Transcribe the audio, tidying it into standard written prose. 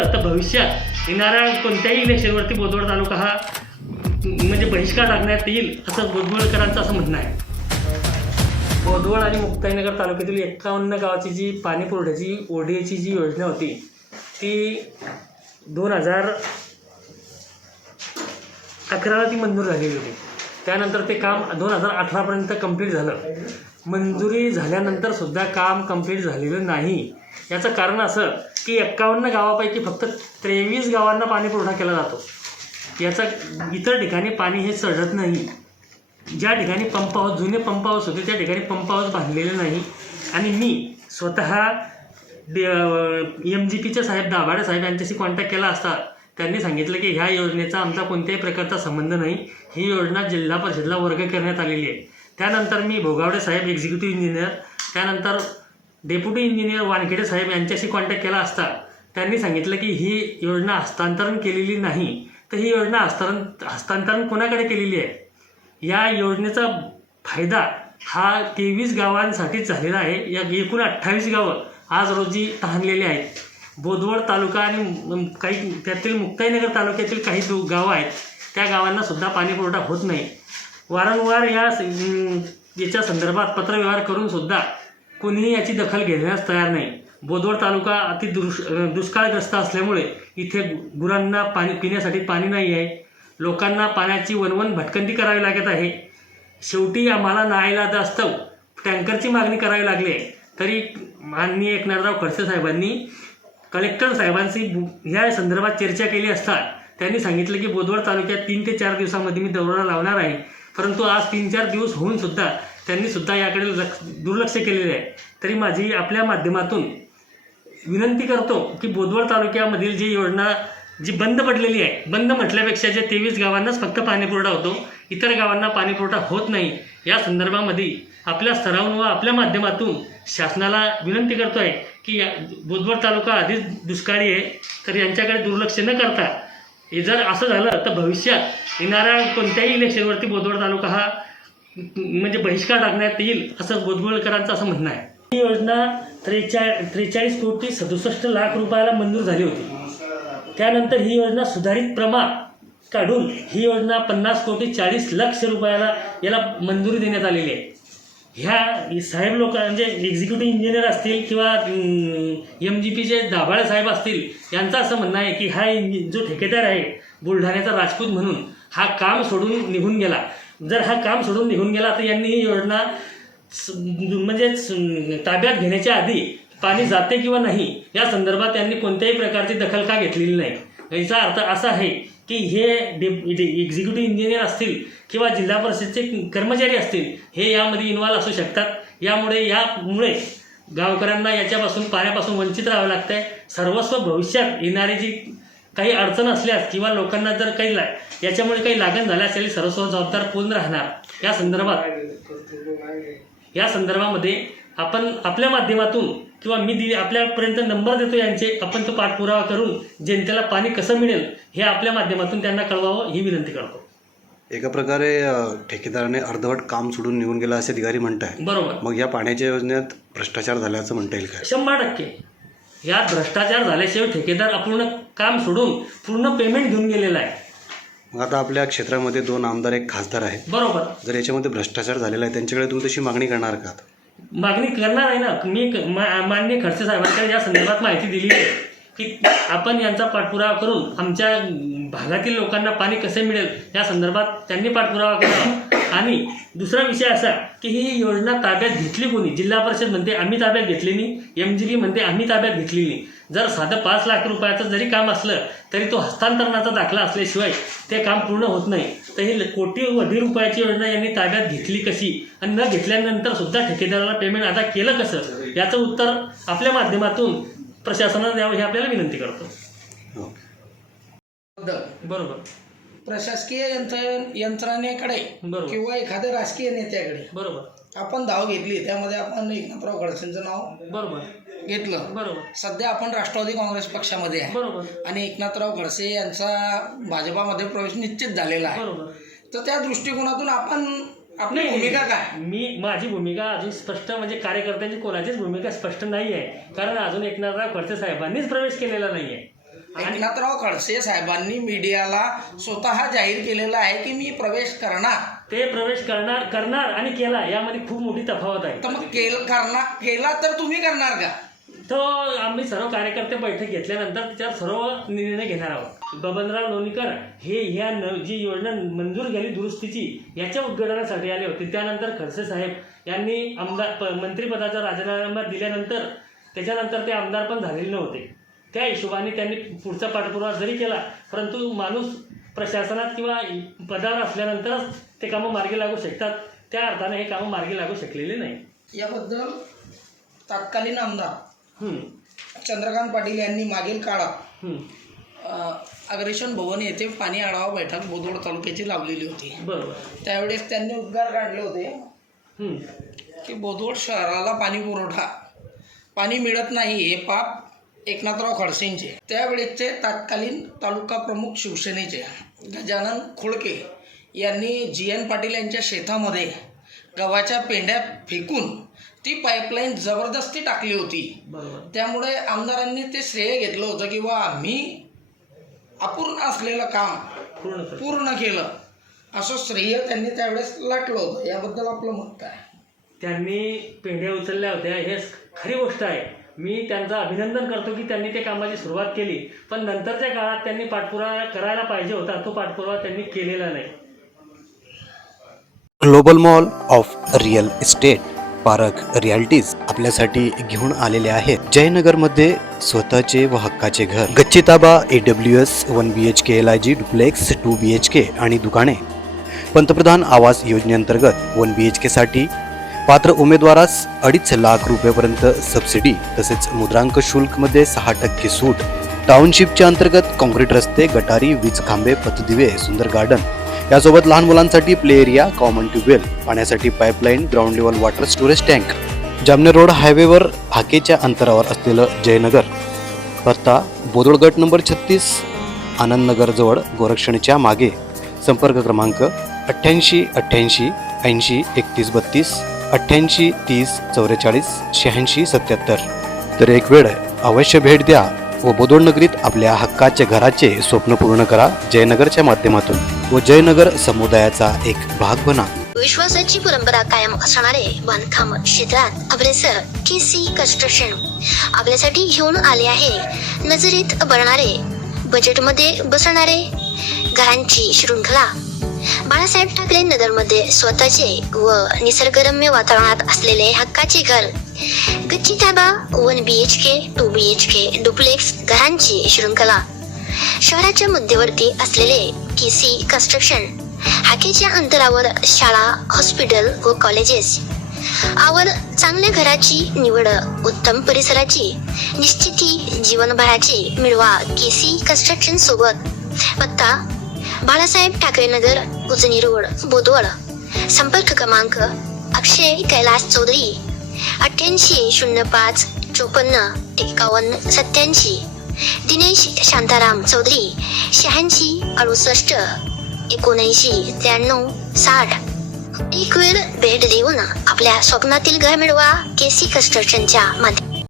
आता भविष्यात येणाऱ्या कोणत्याही इलेक्शनवरती बोदवड तालुका हा म्हणजे बहिष्कार टाकण्यात येईल असं बोदवडकरांचं असं म्हणणं आहे. बोदवड आणि मुक्ताईनगर तालुक्यातील 51 गावाची जी पाणी पुरवठ्याची ODAची जी योजना होती ती 2011ला ती मंजूर झालेली होती. त्यानंतर ते काम 2018पर्यंत कंप्लीट झालं. मंजुरी झाल्यानंतर सुद्धा काम कंप्लीट झालेलं नाही. याचं कारण असं की 51 गावापैकी फक्त 23 गावांना पाणी पुरवठा केला जातो. याचा इतर ठिकाणी पाणी हे चढत नाही. ज्या ठिकाणी पंप हाऊस जुने पंप हाऊस होते त्या ठिकाणी पंप हाऊस बांधलेले नाही. आणि मी स्वतः MGPचे साहेब दाभाडे साहेब यांच्याशी कॉन्टॅक्ट केला असता त्यांनी सांगितलं की ह्या योजनेचा आमचा कोणत्याही प्रकारचा संबंध नाही. ही योजना जिल्हा परिषदेला वर्ग करण्यात आलेली आहे. त्यानंतर मी भोगावडे साहेब एक्झिक्युटिव्ह इंजिनियर, त्यानंतर डेप्युटी इंजिनियर वानखेडे साहेब यांच्याशी कॉन्टॅक्ट केला असता त्यांनी सांगितलं की ही योजना हस्तांतरण केलेली नाही. तर ही योजना हस्तांतरण कोणाकडे केलेली आहे? या योजनेचा फायदा हा 23 गावांसाठीच झालेला आहे. या एकूण 28 गावं आज रोजी तहानलेली आहेत. बोदवड तालुका आणि काही त्यातील मुक्ताईनगर तालुक्यातील काही गावं आहेत त्या गावांना सुद्धा पाणी पुरवठा होत नाही. वारंवार याच्या संदर्भात पत्रव्यवहार करून सुद्धा कोणीही याची दखल घेण्यास तयार नाही. बोदवड तालुका दुष्काळग्रस्त असल्यामुळे इथे गुरांना पाणी पिण्यासाठी पाणी नाही आहे. लोकांना पाण्याची वणवण भटकंती करावी लागत आहे. शेवटी आम्हाला नाईलाजास्तव टँकरची मागणी करावी लागली. तरी माननीय एकनाथराव खडसे साहेबांनी कलेक्टर साहेबांशी ह्या संदर्भात चर्चा केली असता त्यांनी सांगितलं की बोदवड तालुक्यात 3 ते 4 दिवसामध्ये मी दौरा लावणार आहे. परंतु आज 3-4 दिवस होऊन सुद्धा त्यांनी सुद्धा याकडे दुर्लक्ष केलेले आहे. तरी माझी आपल्या माध्यमातून विनंती करतो की बोदवड तालुक्यामधील जी योजना जी बंद पडलेली आहे, बंद म्हटल्यापेक्षा जे 23 गावांनाच फक्त पाणी पुरवठा होतो, इतर गावांना पाणी पुरवठा होत नाही. या संदर्भामध्ये आपल्या स्तरावरून व आपल्या माध्यमातून शासनाला विनंती करतो आहे की बोदवड तालुका आधीच दुष्काळी आहे, तर यांच्याकडे दुर्लक्ष न करता हे जर असं झालं तर भविष्यात येणाऱ्या कोणत्याही इलेक्शनवरती बोदवड तालुका हा म्हणजे बहिष्कार टाकण्यात येईल असं बोदवडकरांचं असं म्हणणं आहे. ही योजना 43,67,लाख रुपयाला मंजूर झाली होती. त्यानंतर ही योजना सुधारित प्रमाण काढून ही योजना 50,40,00,000 रुपयाला याला मंजुरी देण्यात आलेली आहे. ह्या साहेब लोक म्हणजे एक्झिक्युटिव्ह इंजिनियर असतील किंवा MGPचे दाभाडे साहेब असतील यांचं असं म्हणणं आहे की हा जो ठेकेदार आहे बुलढाण्याचा राजपूत म्हणून हा काम सोडून निघून गेला. जर हा काम सोडून निघून गेला तर यांनी ही योजना म्हणजे ताब्यात घेण्याच्या आधी पाणी जाते किंवा नाही या संदर्भात त्यांनी कोणत्याही प्रकारची दखल का घेतलेली नाही. याचा अर्थ असा आहे की हे एक्झिक्युटिव्ह इंजिनियर असतील किंवा जिल्हा परिषदेचे कर्मचारी असतील हे यामध्ये इन्व्हॉल्व असू शकतात. यामुळे गावकऱ्यांना याच्यापासून पाण्यापासून वंचित राहावं लागतं आहे. सर्वस्व भविष्यात येणारी जी काही अडचण असल्यास किंवा लोकांना जर काही याच्यामुळे काही लागण झाली असेल सर्वस्व जबाबदार कोण राहणार या संदर्भामध्ये आपण आपल्या माध्यमातून किंवा मी आपल्यापर्यंत नंबर देतो यांचे आपण तो पाठपुरावा करून जनतेला पाणी कसं मिळेल हे आपल्या माध्यमातून त्यांना कळवावं ही विनंती करतो. एका प्रकारे ठेकेदाराने अर्धवट काम सोडून निघून गेला असे अधिकारी म्हणताय. बरोबर. मग या पाण्याच्या योजनेत भ्रष्टाचार झाल्याचं म्हणता येईल का? 100% यात भ्रष्टाचार झाल्याशिवाय ठेकेदार अपूर्ण काम सोडून पूर्ण पेमेंट घेऊन गेलेला आहे. मग आता आपल्या क्षेत्रामध्ये 2 आमदार 1 खासदार आहे. बरोबर. जर याच्यामध्ये भ्रष्टाचार झालेला आहे त्यांच्याकडे तुम्ही तशी मागणी करणार का? मागणी करणार आहे ना. मी माननीय खडसे साहेबांकडे या संदर्भात माहिती दिली आहे की आपण यांचा पाठपुरावा करून आमच्या भागातील लोकांना पाणी कसे मिळेल या संदर्भात त्यांनी पाठपुरावा करावा. आणि दुसरा विषय असा की ही योजना ताब्यात घेतली कोणी? जिल्हा परिषद म्हणते आम्ही ताब्यात घेतली नाही, MGP म्हणते आम्ही ताब्यात घेतली नाही. जर साधं 5 लाख रुपयाचं जरी काम असलं तरी तो हस्तांतरणाचा दाखला असल्याशिवाय ते काम पूर्ण होत नाही. तर ही कोटीवधी रुपयाची योजना यांनी ताब्यात घेतली कशी आणि न घेतल्यानंतर सुद्धा ठेकेदाराला पेमेंट अदा केलं कसं याचं उत्तर आपल्या माध्यमातून प्रशासनाने द्यावं ही आपल्याला विनंती करतो. बरोबर. प्रशासकीय यंत्रणेकडे किंवा एखाद्या राजकीय नेत्याकडे बरोबर आपण धाव घेतली. त्यामध्ये आपण एकनाथराव खडसेंचं नाव बरोबर घेतलं. बरोबर. सध्या आपण राष्ट्रवादी काँग्रेस पक्षामध्ये आहे. बरोबर. आणि एकनाथराव खडसे यांचा भाजपामध्ये प्रवेश निश्चित झालेला आहे. बरोबर. तर त्या दृष्टिकोनातून आपण आपली भूमिका काय? माझी भूमिका अजून स्पष्ट म्हणजे कार्यकर्त्यांची कोणाचीच भूमिका स्पष्ट नाही आहे, कारण अजून एकनाथराव खडसे साहेबांनीच प्रवेश केलेला नाही आहे. एकनाथराव खडसे साहेबांनी मीडियाला स्वतः जाहीर केलेलं आहे की मी प्रवेश करणार. ते प्रवेश करणार आणि केला यामध्ये खूप मोठी तफावत आहे. तर मग केला तर तुम्ही करणार का? तो आम्ही सर्व कार्यकर्ते बैठक घेतल्यानंतर त्याच्यावर सर्व निर्णय घेणार आहोत. बबनराव लोणीकर हे जी योजना मंजूर झाली दुरुस्तीची याच्या उद्घाटनासाठी आले होते. त्यानंतर खडसे साहेब यांनी मंत्रिपदाचा राजीनामा दिल्यानंतर त्याच्यानंतर ते आमदार पण झालेले नव्हते. त्या हिशोबाने त्यांनी पुढचा पाठपुरावा जरी केला, परंतु माणूस प्रशासनात किंवा पदावर असल्यानंतरच ते कामं मार्गी लागू शकतात. त्या अर्थाने हे कामं मार्गी लागू शकलेले नाही. याबद्दल तत्कालीन आमदार चंद्रकांत पाटील यांनी मागील काळात अग्रेशन भवन येथे पाणी आढावा बैठक बोदवड तालुक्याची लावलेली होती. बरोबर. त्यावेळेस त्यांनी उद्गार काढले होते की बोदवड शहराला पाणी मिळत नाही हे पाप एकनाथराव खडसेंचे. त्यावेळेसचे तत्कालीन तालुका प्रमुख शिवसेनेचे गजानन खोळके यांनी GN पाटील यांच्या शेतामध्ये गव्हाच्या पेंड्या फेकून ती पाईपलाईन जबरदस्ती टाकली होती. त्यामुळे आमदारांनी ते श्रेय घेतलं होतं की बा आम्ही अपूर्ण असलेलं काम पूर्ण केलं, असं श्रेय त्यांनी त्यावेळेस लाटलं होतं. याबद्दल आपलं मत काय? त्यांनी पेंढ्या उचलल्या होत्या हे खरी गोष्ट आहे. मी त्यांचं अभिनंदन करतो की त्यांनी ते कामाची सुरुवात केली, पण नंतरच्या काळात त्यांनी पाठपुरावा करायला पाहिजे होता. तो पाठपुरावा त्यांनी केलेला नाही. Global mall of real estate Parakh realties आपल्यासाठी घेऊन आलेले आहेत जयनगरमध्ये स्वतःचे व हक्काचे घर, गच्ची ताबा, AWS 1 BHK LIG duplex 2 BHK आणि दुकाने. पंतप्रधान आवास योजनेअंतर्गत 1 BHK साठी पात्र उमेदवारास 2.5 लाख रुपयापर्यंत सबसिडी, तसेच मुद्रांक शुल्कमध्ये 6% सूट. टाउनशिपच्या अंतर्गत कॉन्क्रीट रस्ते, गटारी, वीज खांबे, पथदिवे, सुंदर गार्डन, यासोबत लहान मुलांसाठी प्ले एरिया, कॉमन ट्यूबवेल, पाण्यासाठी pipeline, ground level water storage tank. Jamner road हायवेवर हाकेच्या अंतरावर असलेलं जयनगर. पत्ता बोदवड गट नंबर 36, आनंदनगर जवळ, गोरक्षणच्या मागे. संपर्क क्रमांक 88 88 80 31 32, 88 30 44 86 77. तर एक वेळ अवश्य भेट द्या व बोदवड नगरीत आपल्या हक्काच्या घराचे स्वप्न पूर्ण करा जयनगरच्या माध्यमातून व जयनगर समुदायाचा एक भाग बना. विश्वासाची परंपरा कायम असणारे बांधकाम क्षेत्रात अग्रेसर KC कन्स्ट्रक्शन आपल्यासाठी घेऊन आले आहे नजरेत भरणारे, बजेटमध्ये बसणारे घरांची शृंखला. बाळासाहेब ठाकरे नगरमध्ये स्वतःचे व निसर्गरम्य वातावरणात असलेले हक्काचे घर, गच्ची ताबा, 1 BHK 2 BHK डुप्लेक्स घरांची शृंखला. शहराच्या मध्यवर्ती असलेले KC कन्स्ट्रक्शन, हाकेच्या अंतरावर शाळा, हॉस्पिटल व कॉलेजेस. आवर चांगल्या घराची निवड, उत्तम परिसराची निश्चिती जीवनभराची मिळवा KC कन्स्ट्रक्शन सोबत. पत्ता बाळासाहेब ठाकरे नगर, उजनी रोड, बोदवड. संपर्क क्रमांक अक्षय कैलास चौधरी 88 05 54 51 87. दिनेश शांताराम चौधरी 86 68 79 93 60. एक वेळ भेट देऊन आपल्या स्वप्नातील घर मिळवा KC कन्स्ट्रक्शनच्या माध्यमातून.